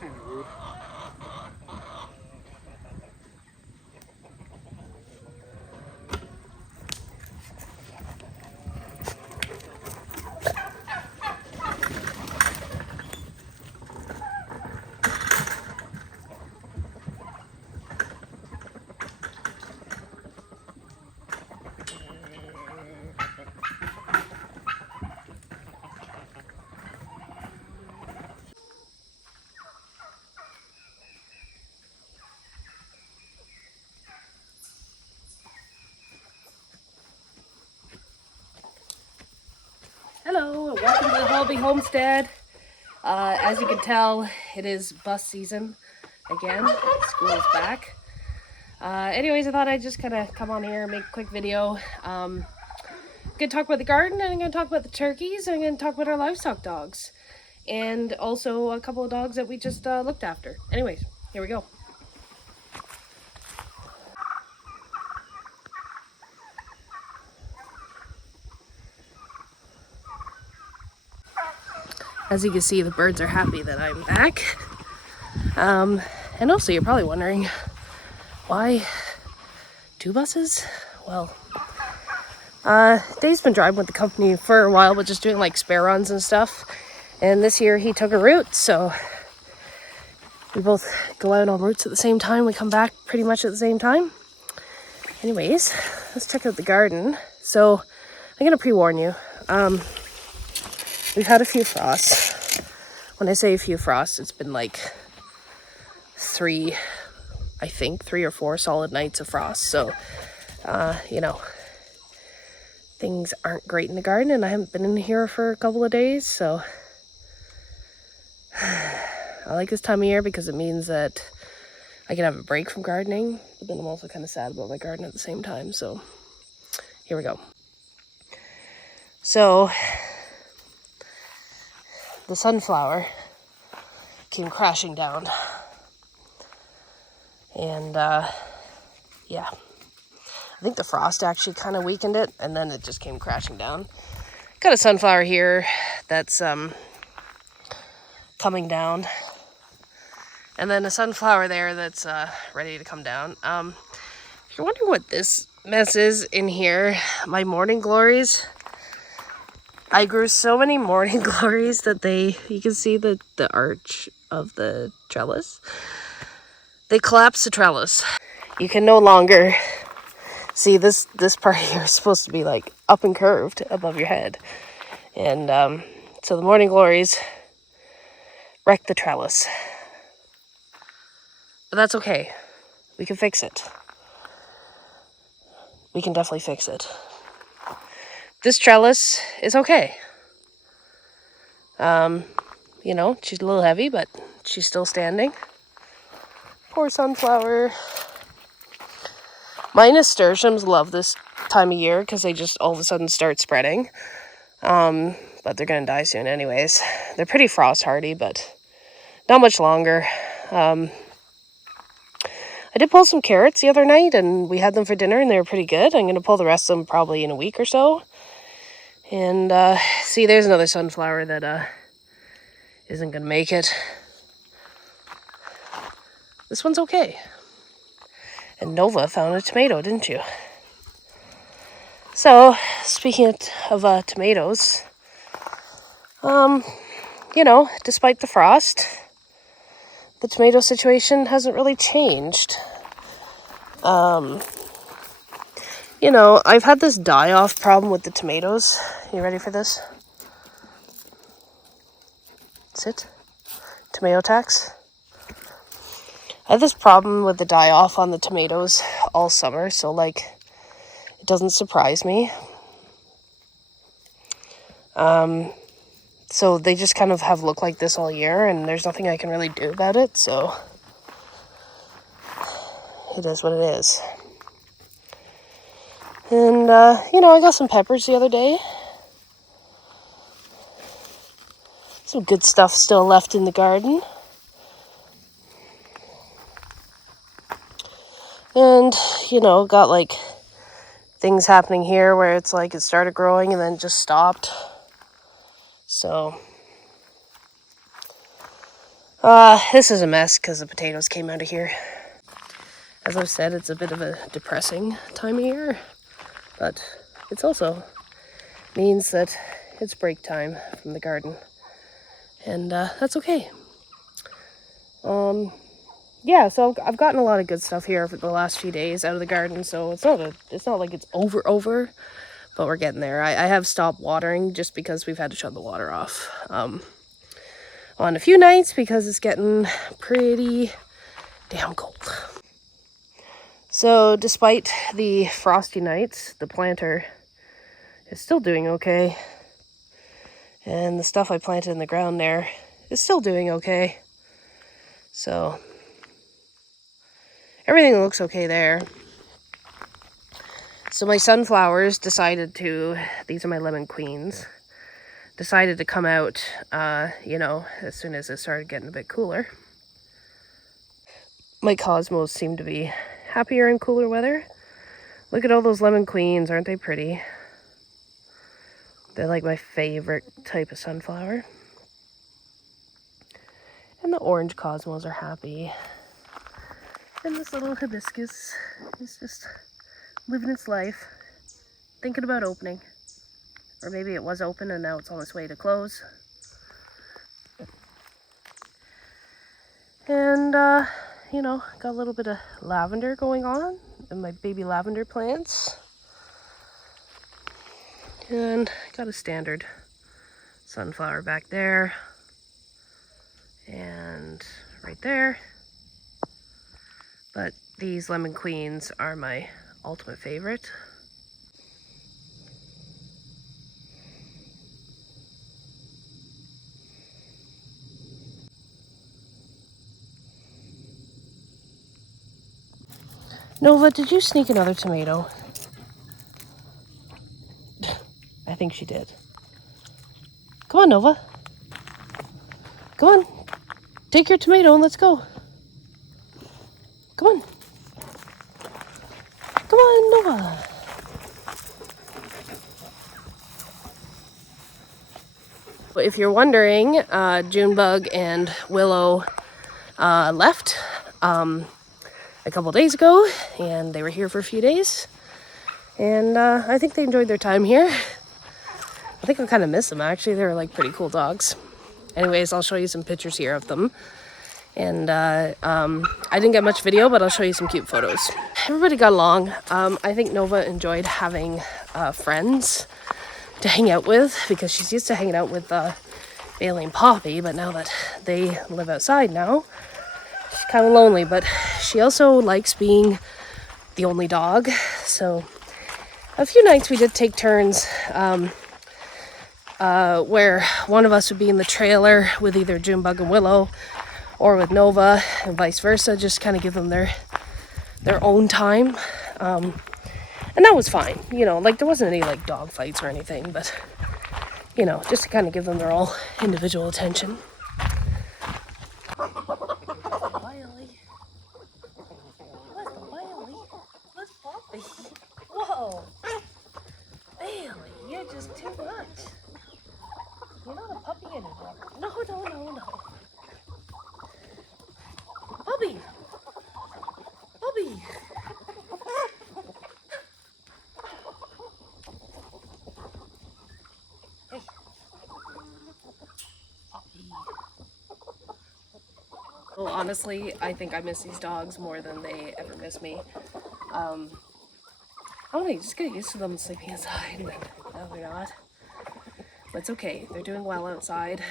Kind of rude. Hello, and welcome to the Holby Homestead. As you can tell, it is bus season again. School's back. Anyways, I thought I'd just kind of come on here and make a quick video. I'm going to talk about the garden, and I'm going to talk about the turkeys, and I'm going to talk about our livestock dogs. And also a couple of dogs that we just looked after. Anyways, here we go. As you can see, the birds are happy that I'm back. And also, you're probably wondering, why 2 buses? Well, Dave's been driving with the company for a while, but just doing like spare runs and stuff. And this year he took a route, so we both go out on routes at the same time. We come back pretty much at the same time. Anyways, let's check out the garden. So I'm gonna pre-warn you. We've had a few frosts. When I say a few frosts, it's been like 3 or 4 solid nights of frost. So, you know, things aren't great in the garden, and I haven't been in here for a couple of days. So I like this time of year because it means that I can have a break from gardening, but then I'm also kind of sad about my garden at the same time. So here we go. So the sunflower came crashing down, and yeah, I think the frost actually kind of weakened it, and then it just came crashing down. Got a sunflower here that's coming down, and then a sunflower there that's ready to come down. If you're wondering what this mess is in here, my morning glories. I grew so many morning glories that you can see the arch of the trellis. They collapsed the trellis. You can no longer see this part here is supposed to be like up and curved above your head. And so the morning glories wrecked the trellis. But that's okay. We can fix it. We can definitely fix it. This trellis is okay. You know, she's a little heavy, but she's still standing. Poor sunflower. My nasturtiums love this time of year because they just all of a sudden start spreading. But they're going to die soon anyways. They're pretty frost hardy, but not much longer. I did pull some carrots the other night, and we had them for dinner, and they were pretty good. I'm going to pull the rest of them probably in a week or so. And see, there's another sunflower that isn't going to make it. This one's okay. And Nova found a tomato, didn't you? So, speaking of tomatoes, you know, despite the frost, the tomato situation hasn't really changed. You know, I've had this die-off problem with the tomatoes. You ready for this? Sit. Tomato tax. I had this problem with the die-off on the tomatoes all summer, so like it doesn't surprise me. So they just kind of have looked like this all year, and there's nothing I can really do about it, so it is what it is. And, you know, I got some peppers the other day. Some good stuff still left in the garden. And, you know, got like things happening here where it's like it started growing and then just stopped. So, this is a mess because the potatoes came out of here. As I've said, it's a bit of a depressing time of year, but it's also means that it's break time from the garden, and that's okay. Yeah, so I've gotten a lot of good stuff here for the last few days out of the garden, so it's not like it's over, but we're getting there. I have stopped watering just because we've had to shut the water off on a few nights because it's getting pretty damn cold. So despite the frosty nights, the planter is still doing okay. And the stuff I planted in the ground there is still doing okay. So everything looks okay there. So my sunflowers decided to, these are my lemon queens, decided to come out, you know, as soon as it started getting a bit cooler. My cosmos seem to be happier in cooler weather. Look at all those lemon queens, aren't they pretty? They're like my favorite type of sunflower. And the orange cosmos are happy. And this little hibiscus is just living its life, thinking about opening. Or maybe it was open and now it's on its way to close. And, you know, got a little bit of lavender going on in my baby lavender plants. And got a standard sunflower back there. And right there. But these lemon queens are my ultimate favorite. Nova, did you sneak another tomato? I think she did. Come on, Nova. Come on. Take your tomato and let's go. Come on. Come on, Nova. If you're wondering, Junebug and Willow left a couple days ago, and they were here for a few days. And I think they enjoyed their time here. I think I kind of miss them, actually. They were like pretty cool dogs. Anyways, I'll show you some pictures here of them. And I didn't get much video, but I'll show you some cute photos. Everybody got along. I think Nova enjoyed having friends to hang out with, because she's used to hanging out with Bailey and Poppy, but now that they live outside now, she's kind of lonely. But she also likes being the only dog. So a few nights we did take turns where one of us would be in the trailer with either Junebug and Willow or with Nova, and vice versa, just kind of give them their own time. And that was fine, you know, like there wasn't any like dog fights or anything, but you know, just to kind of give them their all individual attention. Wiley. Let's Poppy. Whoa. Bailey, you're just too much. You're not a puppy anymore. No. Bobby! Hey. Well, honestly, I think I miss these dogs more than they ever miss me. I don't know, you just get used to them sleeping inside, but no, they're not. But it's okay, they're doing well outside.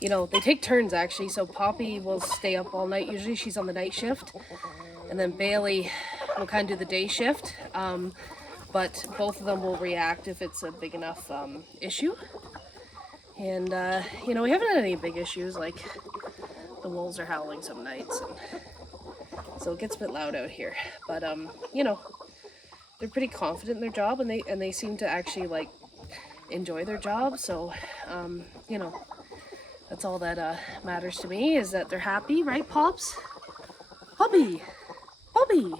you know, they take turns actually. So Poppy will stay up all night. Usually she's on the night shift. And then Bailey will kind of do the day shift. But both of them will react if it's a big enough issue. And, you know, we haven't had any big issues, like the wolves are howling some nights. And so it gets a bit loud out here. But, you know, they're pretty confident in their job, and they seem to actually, like, enjoy their job. So, you know, that's all that matters to me, is that they're happy, right, Pops? Poppy! Poppy!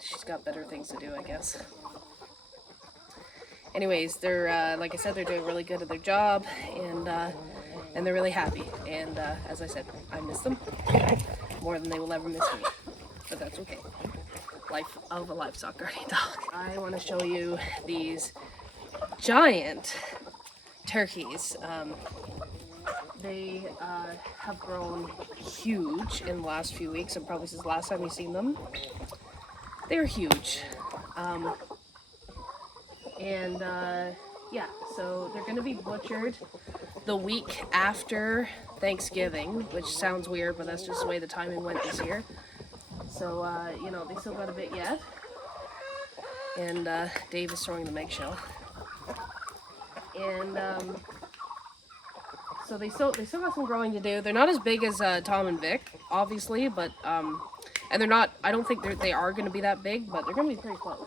She's got better things to do, I guess. Anyways, they're, like I said, they're doing really good at their job, and they're really happy. And as I said, I miss them more than they will ever miss me. But that's okay. Life of a livestock guardian dog. I want to show you these giant turkeys. They have grown huge in the last few weeks, and probably since the last time you've seen them. They're huge. Yeah, so they're going to be butchered the week after Thanksgiving, which sounds weird, but that's just the way the timing went this year. So, you know, they still got a bit yet. And Dave is throwing the eggshell. And so they still got some growing to do. They're not as big as Tom and Vic, obviously, but and they're not. I don't think they are going to be that big, but they're going to be pretty close.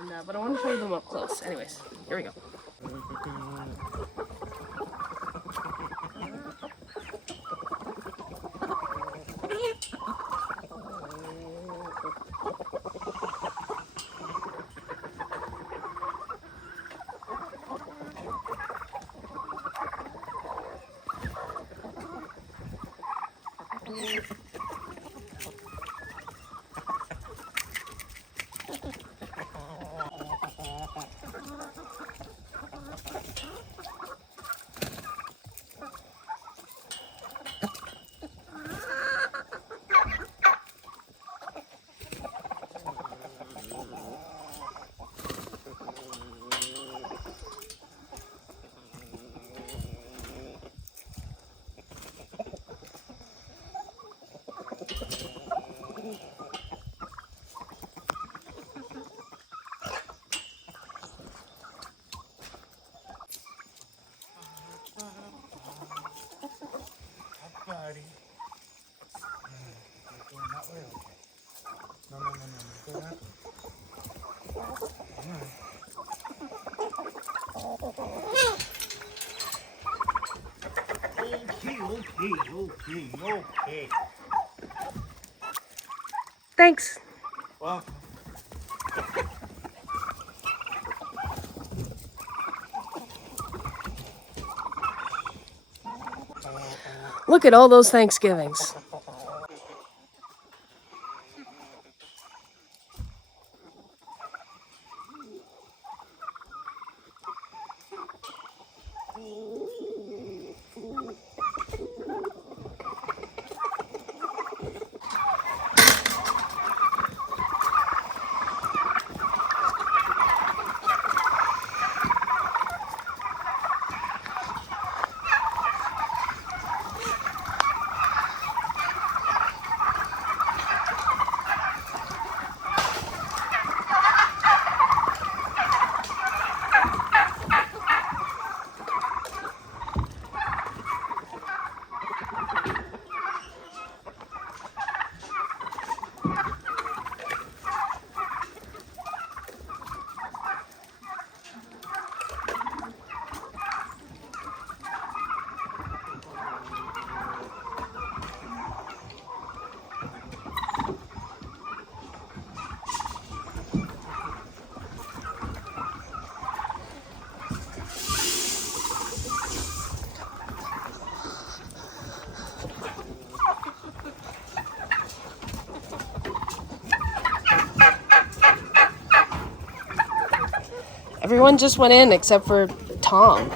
And but I want to show you them up close. Anyways, here we go. Buddy. You're going that way? Okay. No. Go that way. Okay. Thanks. Well. Look at all those Thanksgivings. Everyone just went in except for Tom.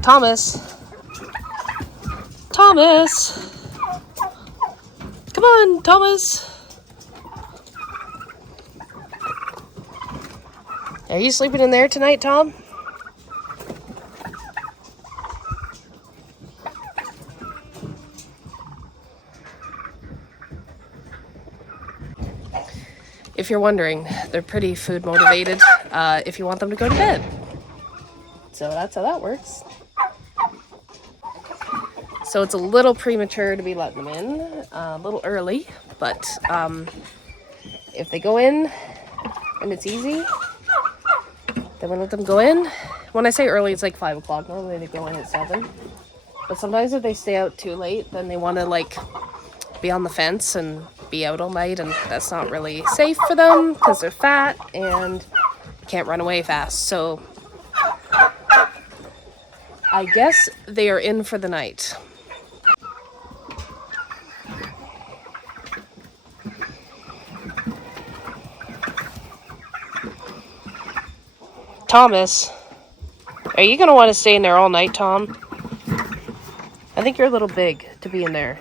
Thomas. Thomas. Come on, Thomas. Are you sleeping in there tonight, Tom? if you're wondering, they're pretty food motivated if you want them to go to bed. So that's how that works. So it's a little premature to be letting them in, a little early, but if they go in and it's easy, then we let them go in. When I say early, it's like 5 o'clock. Normally they go in at 7. But sometimes if they stay out too late, then they want to like be on the fence and be out all night, and that's not really safe for them because they're fat and can't run away fast. So I guess they are in for the night. Thomas, are you going to want to stay in there all night, Tom? I think you're a little big to be in there.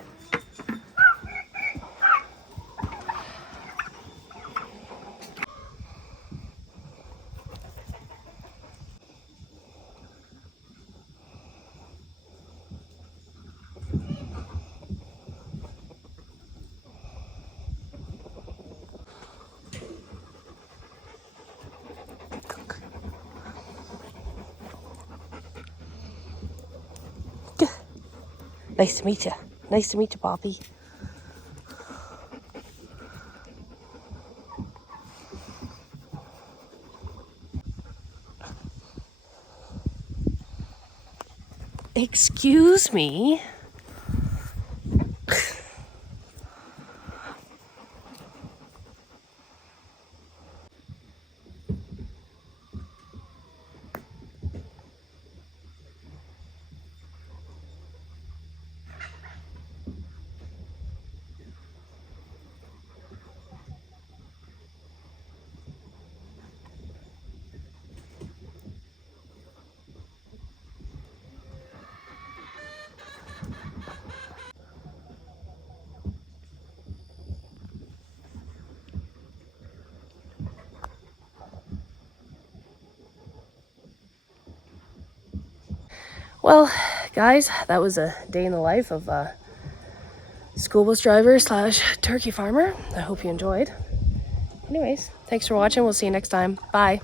Nice to meet you. Nice to meet you, Poppy. Excuse me? Well, guys, that was a day in the life of a school bus driver / turkey farmer. I hope you enjoyed. Anyways, thanks for watching. We'll see you next time. Bye.